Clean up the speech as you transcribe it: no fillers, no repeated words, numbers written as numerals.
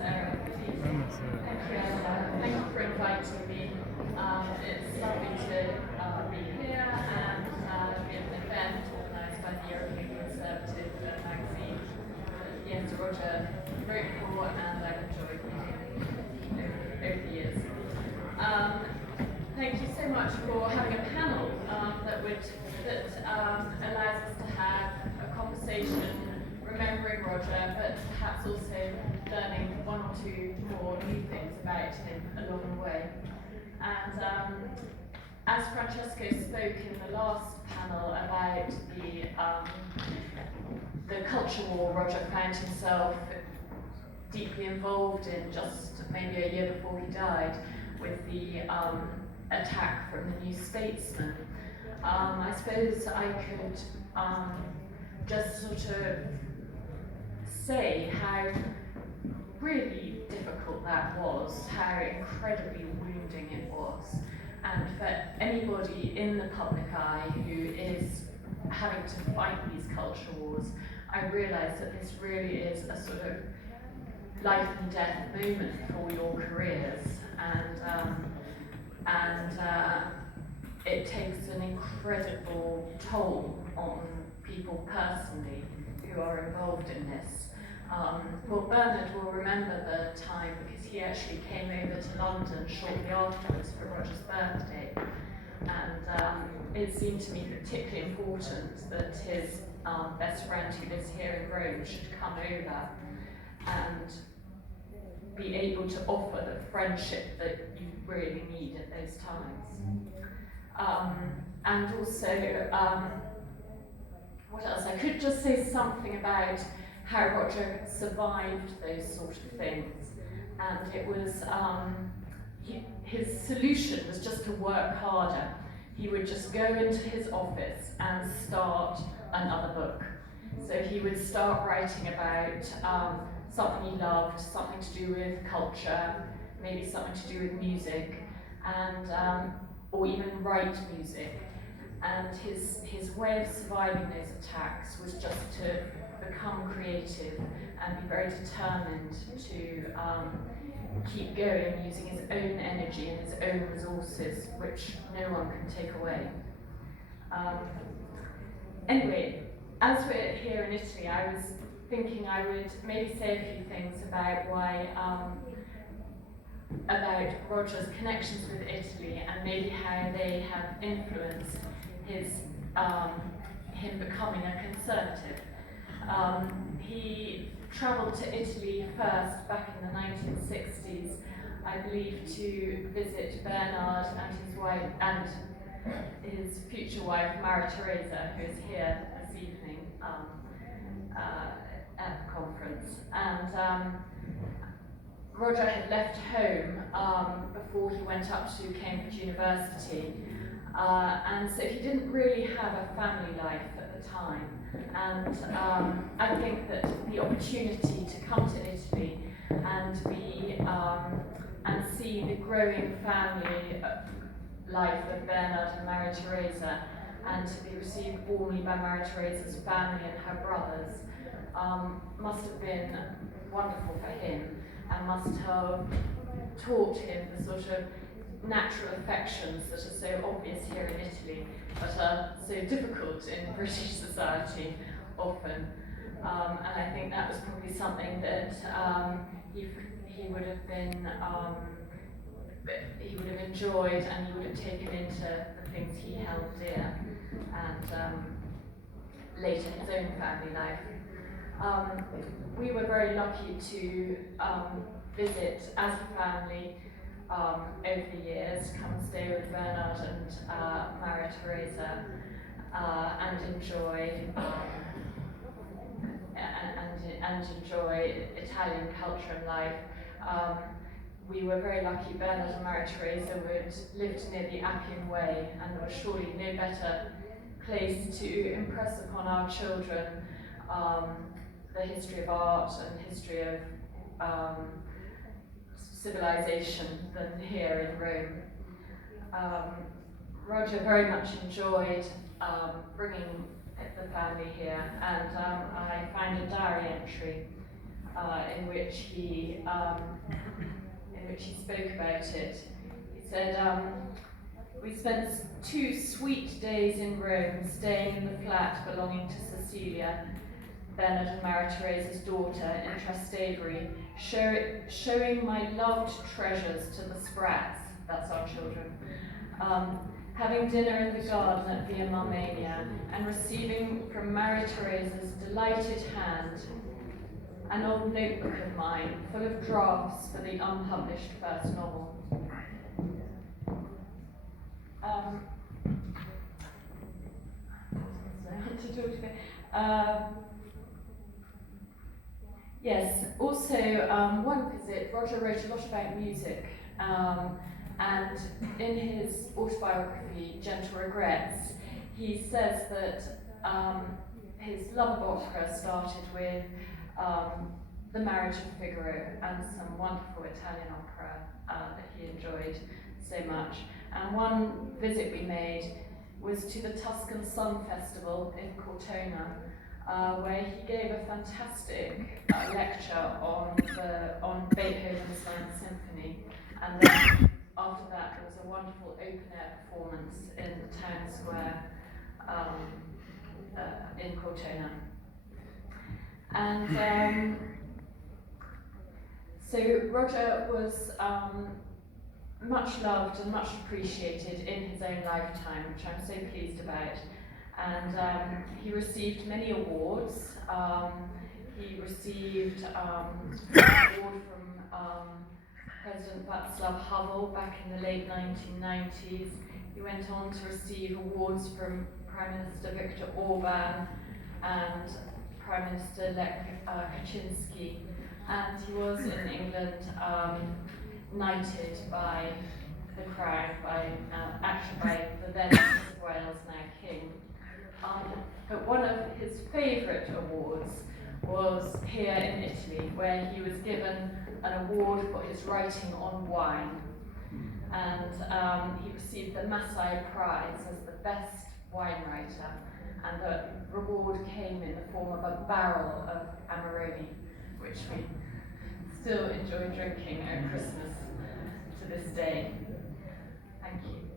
Sarah. Thank you, Angela. Thank you for inviting me. It's lovely to be here and be at an event organised by the European Conservative magazine. Yes, Roger wrote for and I've enjoyed reading over the years. Thank you so much for having a panel that allows us to have a conversation remembering Roger, but perhaps also learning one or two more new things about him along the way. And as Francesco spoke in the last panel about the culture war Roger found himself deeply involved in just maybe a year before he died, with the attack from the New Statesman, I suppose I could just sort of say how really difficult that was, how incredibly wounding it was, and for anybody in the public eye who is having to fight these culture wars, I realise that this really is a sort of life and death moment for your careers, and it takes an incredible toll on people personally who are involved in this. Well, Bernard will remember the time because he actually came over to London shortly afterwards for Roger's birthday, and it seemed to me particularly important that his best friend who lives here in Rome should come over and be able to offer the friendship that you really need at those times. And also, what else? I could just say something about how Roger survived those sort of things. And it was, his solution was just to work harder. He would just go into his office and start another book. So he would start writing about something he loved, something to do with culture, maybe something to do with music, and or even write music. And his way of surviving those attacks was just to become creative and be very determined to keep going using his own energy and his own resources, which no one can take away. Anyway, as we're here in Italy, I was thinking I would maybe say a few things about about Roger's connections with Italy and maybe how they have influenced him becoming a conservative. He travelled to Italy first back in the 1960s, I believe, to visit Bernard and his wife and his future wife, Maria Teresa, who is here this evening at the conference. And Roger had left home before he went up to Cambridge University, and so he didn't really have a family life at the time. And I think that the opportunity to come to Italy and be and see the growing family life of Bernard and Maria Teresa, and to be received warmly by Maria Teresa's family and her brothers, must have been wonderful for him, and must have taught him the sort of natural affections that are so obvious here in Italy, but are so difficult in British society often. And I think that was probably something that he would have been, he would have enjoyed, and he would have taken into the things he held dear, and later his own family life. We were very lucky to visit as a family over the years, come and stay with Bernard and Maria Teresa, and enjoy and enjoy Italian culture and life. We were very lucky. Bernard and Maria Teresa lived near the Appian Way, and there was surely no better place to impress upon our children the history of art and the history of civilization than here in Rome. Roger very much enjoyed bringing the family here, and I found a diary entry in which he spoke about it. He said, "We spent 2 sweet days in Rome, staying in the flat belonging to Cecilia, Bernard and Maria Theresa's daughter, in Trastevere, showing my loved treasures to the sprats," that's our children, having dinner in the garden at Via Marmania, and receiving from Maria Theresa's delighted hand an old notebook of mine full of drafts for the unpublished first novel. Yes, also one visit, Roger wrote a lot about music, and in his autobiography, Gentle Regrets, he says that his love of opera started with The Marriage of Figaro and some wonderful Italian opera that he enjoyed so much. And one visit we made was to the Tuscan Sun Festival in Cortona, where he gave a fantastic lecture on Beethoven's Ninth Symphony. And then after that, there was a wonderful open-air performance in the town square in Cortona. And so Roger was much loved and much appreciated in his own lifetime, which I'm so pleased about. And he received many awards. He received an award from President Václav Havel back in the late 1990s. He went on to receive awards from Prime Minister Viktor Orban and Prime Minister Lech Kaczynski. And he was in England knighted by the Crown, actually by the then Prince of Wales, now King. But one of his favourite awards was here in Italy, where he was given an award for his writing on wine. And he received the Massai Prize as the best wine writer, and the reward came in the form of a barrel of Amarone, which we still enjoy drinking at Christmas to this day. Thank you.